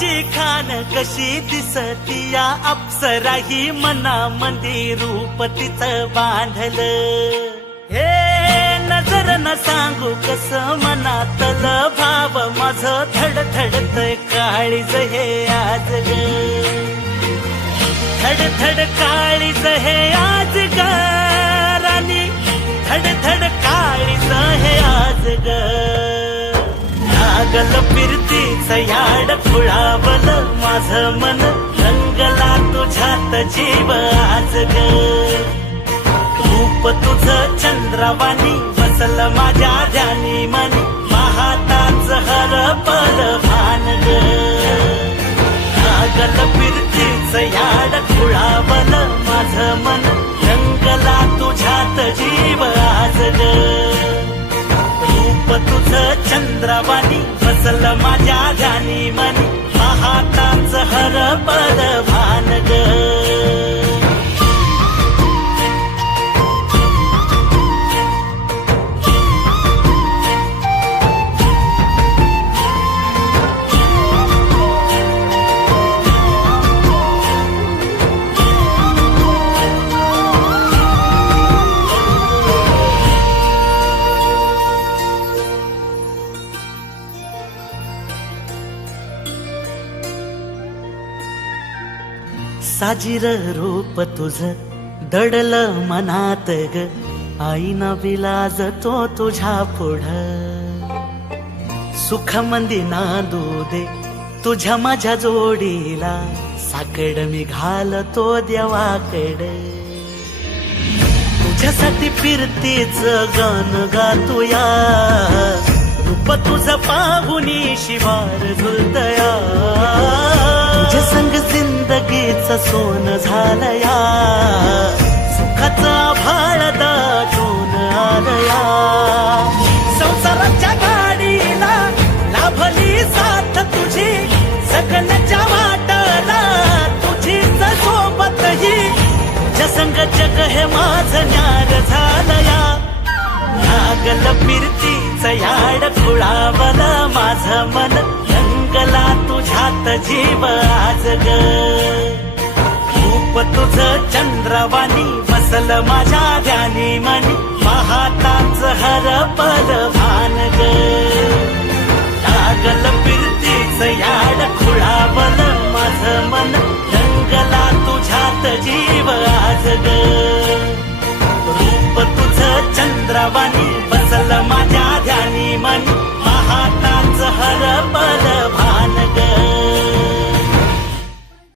रूपाची खान कशी दिसती या अप्सरा ही मनामंदी रूप तिचं बांधलं हे नजर न सांगू कस मनातल भाव माझं धडधडतय काळीज हे आज ग धडधड काळीज हे आज ग राणी धडधड काळीज हे आज ग लागल फिरतीच याड खुळावल माझं मन रंगला तुझ्यात जीव आज ग रूप तुझं चंद्रवाणी बसल माझ्या ध्यानी मनी पाहताच हरपल भान ग लागल फिरतीच याड खुळावल माझं मन रंगला तुझ्यात जीव आज ग रूप तुझं चंद्रवाणी बसल माझ्या ध्यानी मनी पाहताच हरपल भान ग साजीर रूप तुझ दडल मनात ग आईना विलाज तो तुझ्या पुढ सुख मंदी नांदू दे तुझ्या माझ्या जोडीला साकड मी घालतो देवाकड तुझ्यासाठी फिरतीच गान गातोया रूप तुझ पाहुनी शिवार झुलतया तुझ्या संग जिंदगीच सोन झालया सुखाचा भाळ दाटून आलया संसाराच्या गाडीला लाभली साथ तुझी सगळ्याच्या वाटला तुझीच सोबत ही तुझ्या संग जग हे माझं न्यार झालया लागल फिरतीच याड खुळावल माझं मन रंगला तुझ्यात जीव आज ग रूप तुझं चंद्रवाणी बसल माझ्या ध्यानी मनी पाहताच हरपल भान ग लागल फिरतीच याड खुळावल माझं मन रंगला तुझ्यात जीव आज ग रूप तुझं चंद्रवाणी बसल माझ्या ध्यानी मनी